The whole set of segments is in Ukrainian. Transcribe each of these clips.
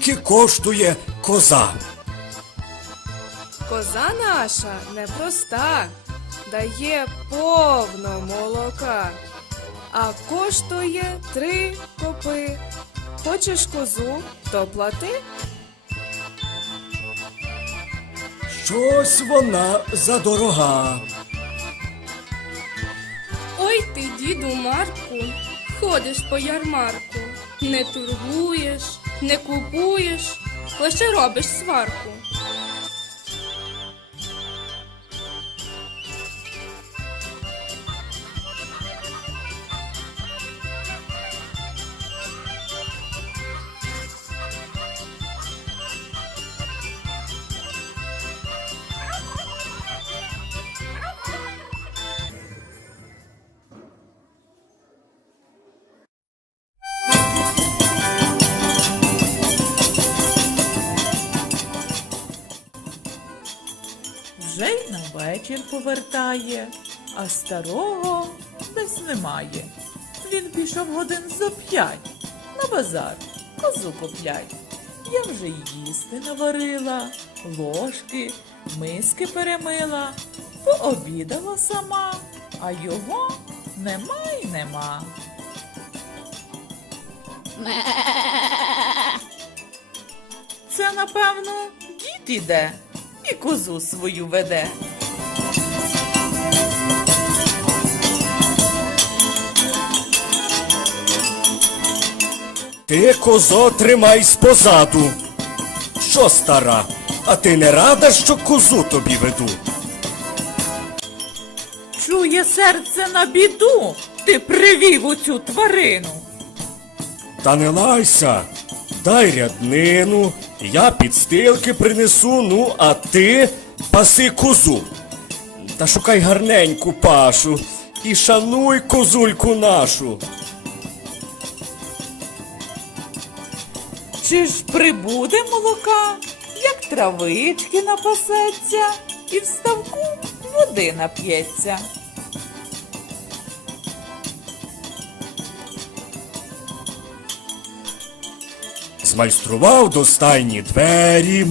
скільки коштує коза? Коза наша непроста, дає повно молока, а коштує три копи. Хочеш козу, то плати. Щось вона задорога. Ой ти, діду Марку, ходиш по ярмарку, не торгуєш, не купуєш, лише робиш сварку. Вечір повертає, а старого десь немає. Він пішов годин зо п'ять на базар, козу куплять. Я вже й їсти наварила, ложки, миски перемила, пообідала сама, а його нема й нема. Це, напевно, дід іде і козу свою веде. Ти, козо, тримайсь позаду. Що, стара, а ти не рада, що козу тобі веду? Чує серце на біду, ти привів у цю тварину. Та не лайся, дай ряднину, я підстилки принесу, ну, а ти паси козу. Та шукай гарненьку пашу і шануй козульку нашу. Чи ж прибуде молока, як травички напасеться, і в ставку води нап'ється. Змайстрував до стайні двері,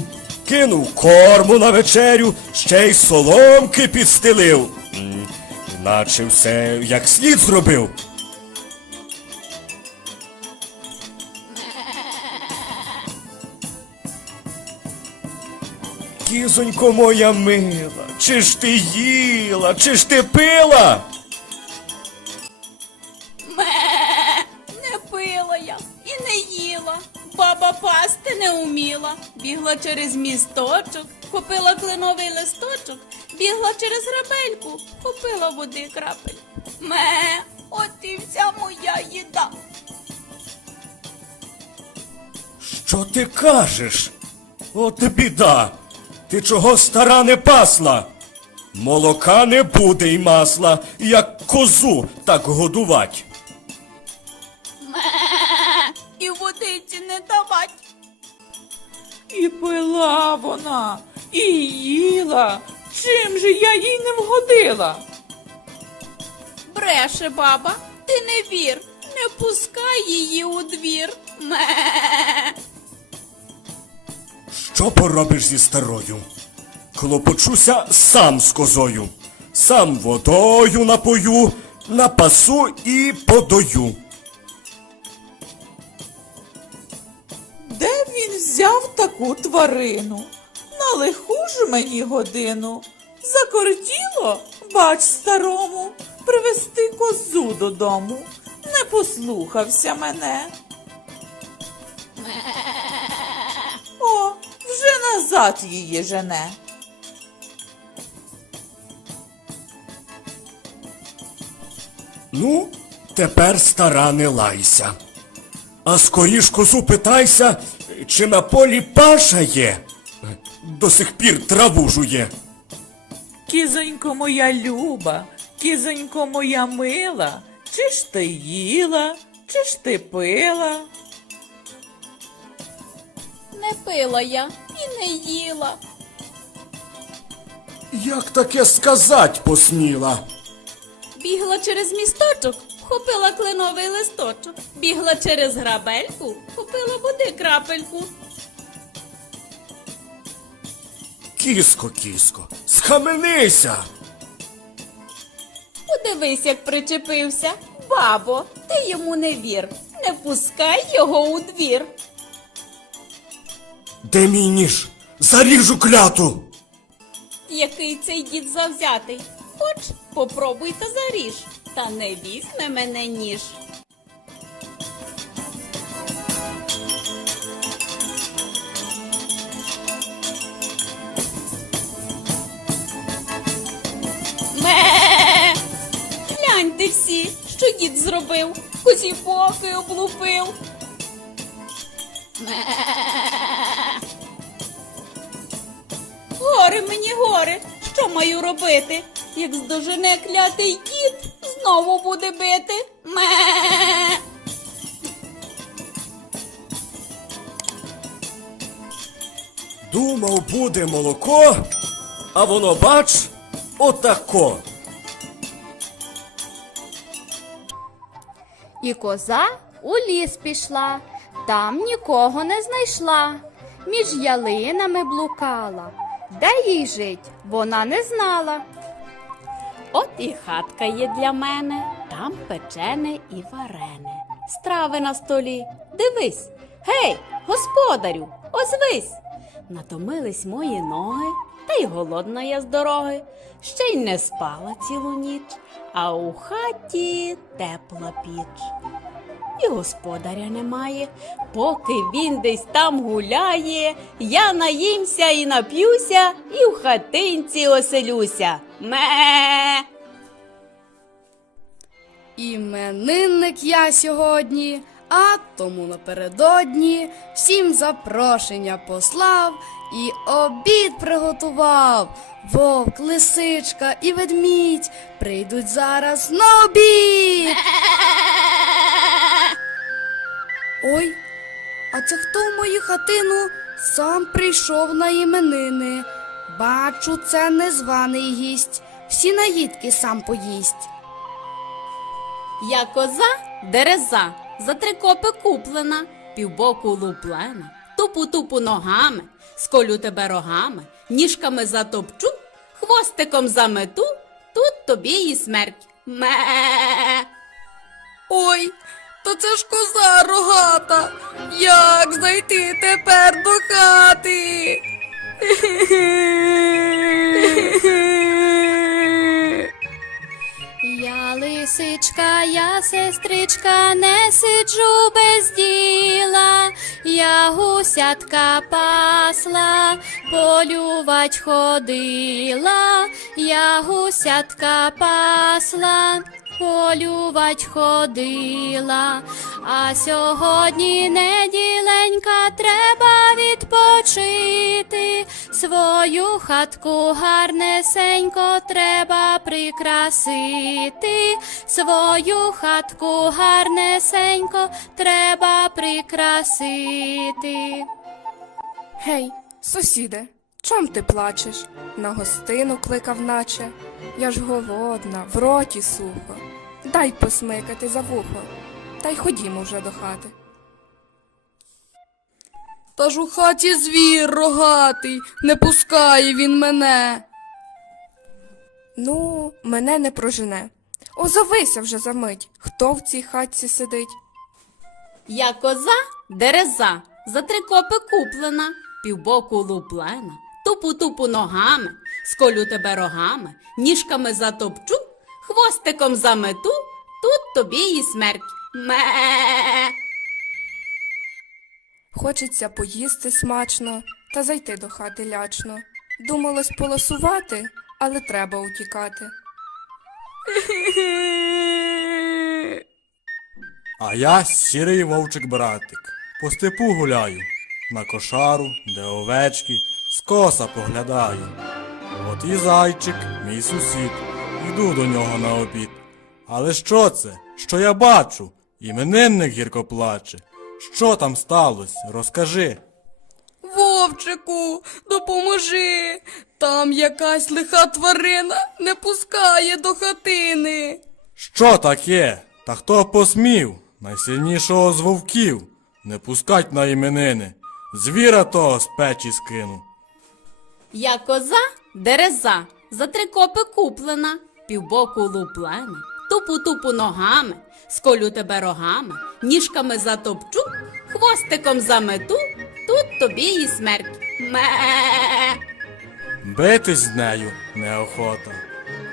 кинув корму на вечерю, ще й соломки підстелив. Наче все як слід зробив. Кізонько моя мила, чи ж ти їла, чи ж ти пила? Ме, Не пила я і не їла. Баба пасти не уміла. Бігла через місточок, купила кленовий листочок, бігла через грабельку, купила води крапель. Ме, от і вся моя їда. Що ти кажеш? От біда. Ти чого стара не пасла? Молока не буде й масла, як козу так годувать. І водиці не давать. І пила вона, і їла. Чим же я їй не вгодила? Бреше баба, ти не вір, не пускай її у двір. Ме. Що поробиш зі старою? Клопочуся сам з козою. Сам водою напою, напасу і подою. Де він взяв таку тварину? На лиху ж мені годину. Закортіло, бач старому, привезти козу додому. Не послухався мене. Назад її жене. Ну, тепер стара не лайся. А скоріш козу питайся, чи на полі паша є. До сих пір траву жує. Кізонько моя люба, кізонько моя мила, чи ж ти їла, чи ж ти пила? Не пила я і не їла. Як таке сказать посміла? Бігла через місточок, вхопила кленовий листочок. Бігла через грабельку, вхопила води крапельку. Кіско, кіско, схаменися. Подивись, як причепився. Бабо, ти йому не вір. Не пускай його у двір. Де мій ніж? Заріжу кляту. Який цей дід завзятий. Хоч попробуй та заріж, та не візьме мене ніж. Ме! Гляньте всі, що дід зробив, козі боки облупив. Ме! Горе мені горе, що маю робити? Як здожене клятий дід, знову буде бити. Ме. Думав, буде молоко, а воно, бач, отако. І коза у ліс пішла, там нікого не знайшла. Між ялинами блукала. Де їй жить, вона не знала. От і хатка є для мене, там печене і варене. Страви на столі. Дивись. Гей, господарю, озвись. Натомились мої ноги, та й голодна я з дороги. Ще й не спала цілу ніч, а у хаті тепла піч. І господаря немає, поки він десь там гуляє, я наїмся і нап'юся, і в хатинці оселюся. Ме. Іменинник я сьогодні, а тому напередодні всім запрошення послав і обід приготував. Вовк, лисичка і ведмідь прийдуть зараз на обід. Ой, а це хто в мою хатину сам прийшов на іменини? Бачу, це незваний гість, всі наїдки сам поїсть. Я коза дереза, за три копи куплена, півбоку луплена, тупу-тупу ногами, сколю тебе рогами, ніжками затопчу, хвостиком замету, тут тобі і смерть. Ме. Ой, то це ж коза рогата. Як знайти тепер до хати? Я лисичка, я сестричка, не сиджу без діла, я гусятка пасла, полювать ходила, я гусятка пасла, полювать ходила, а сьогодні неділенька треба відпочити, свою хатку гарнесенько треба прикрасити, свою хатку гарнесенько треба прикрасити. Гей, сусіде, чом ти плачеш? На гостину кликав наче. Я ж голодна, в роті сухо. Дай посмикати за вухо, та й ходімо вже до хати. Та ж у хаті звір рогатий, не пускає він мене. Ну, мене не прожене. Озовися вже за мить, хто в цій хатці сидить. Я коза дереза, за три копи куплена, півбоку луплена, тупу-тупу ногами, сколю тебе рогами, ніжками затопчу, хвостиком замету, тут тобі і смерть. Ме. Хочеться поїсти смачно та зайти до хати лячно. Думалось полосувати, але треба утікати. А я сірий вовчик братик, по степу гуляю, на кошару, де овечки, скоса поглядаю. От і зайчик, мій сусід, йду до нього на обід. Але що це? Що я бачу? Іменинник гірко плаче. Що там сталося? Розкажи. Вовчику, допоможи. Там якась лиха тварина не пускає до хатини. Що таке? Та хто посмів? Найсильнішого з вовків. Не пускать на іменини. Звіра того з печі скину. Я коза, дереза, за три копи куплена, півбоку луплена, тупу-тупу ногами, сколю тебе рогами, ніжками затопчу, хвостиком замету, тут тобі і смерть. Ме. Битись з нею неохота.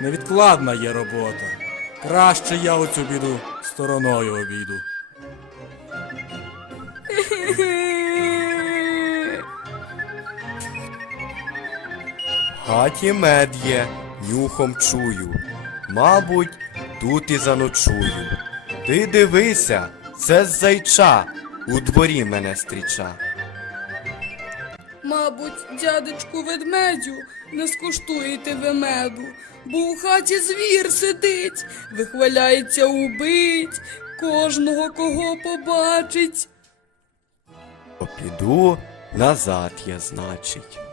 Невідкладна є робота. Краще я оцю біду стороною обійду. В хаті мед є, нюхом чую. Мабуть, тут і заночую. Ти дивися, це з зайча, у дворі мене стріча. Мабуть, дядечку ведмедю, не скуштуєте ви меду, бо у хаті звір сидить, вихваляється убить, кожного кого побачить. Піду назад я, значить.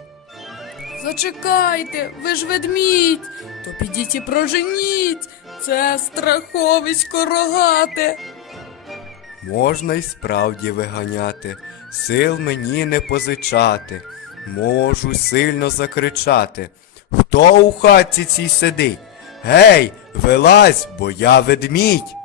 Зачекайте, ви ж ведмідь, то підіть і проженіть, це страховисько рогате. Можна й справді виганяти, сил мені не позичати. Можу сильно закричати. Хто у хатці цій сидить? Гей, вилазь, бо я ведмідь.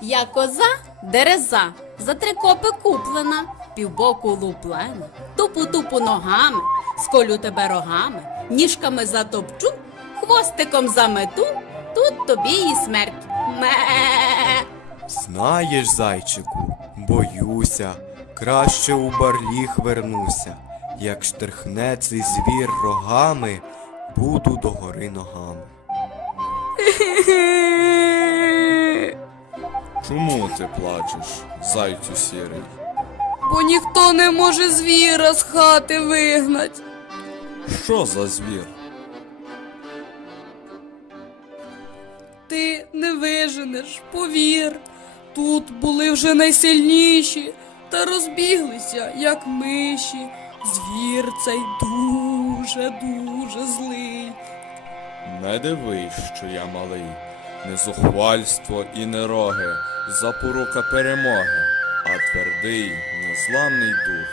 Я коза, дереза, за три копи куплена, півбоку луплена, тупу-тупу ногами, сколю тебе рогами, ніжками затопчу, хвостиком замету, тут тобі і смерть. Ме. Знаєш, зайчику, боюся, краще у барліг вернуся. Як штрихне цей звір рогами, буду догори ногами. Чому ти плачеш, зайцю сірий? Бо ніхто не може звіра з хати вигнать. Що за звір? Ти не виженеш, повір. Тут були вже найсильніші, та розбіглися, як миші. Звір цей дуже, дуже злий. Не дивись, що я малий, не зухвальство і не роги, запорука перемоги, а твердий, незламний дух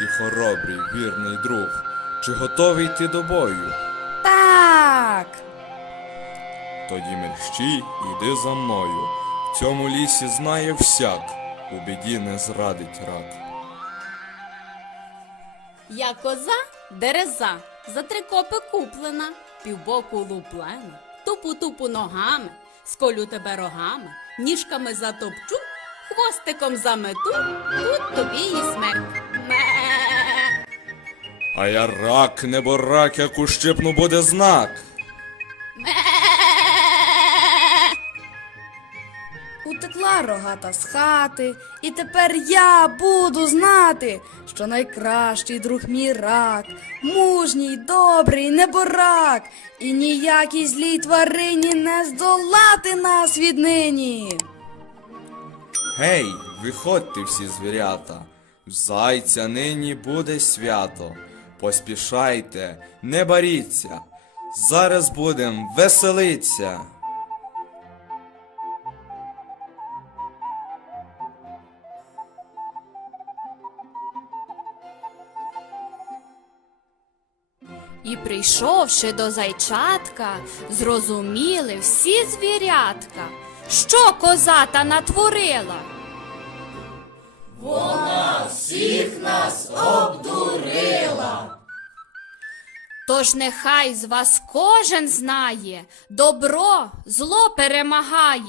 і хоробрий вірний друг. Чи готовий ти до бою? Так. Тоді мерщій, іди за мною. В цьому лісі знає всяк, у біді не зрадить рак. Я коза, дереза, за три копи куплена, півбоку луплена, тупу-тупу ногами, сколю тебе рогами, ніжками затопчу, хвостиком замету, тут тобі і смерть. Ме. А я рак, не борак, як ущипну буде знак. Утекла рогата з хати, і тепер я буду знати, що найкращий друг мій рак, мужній, добрий, неборак, і ніякій злій тварині не здолати нас віднині. Гей, виходьте всі звірята, зайця нині буде свято. Поспішайте, не боріться, зараз будем веселиться. І прийшовши до зайчатка, зрозуміли всі звірятка, що козата натворила. Вона всіх нас обдурила. Тож нехай з вас кожен знає, добро зло перемагає.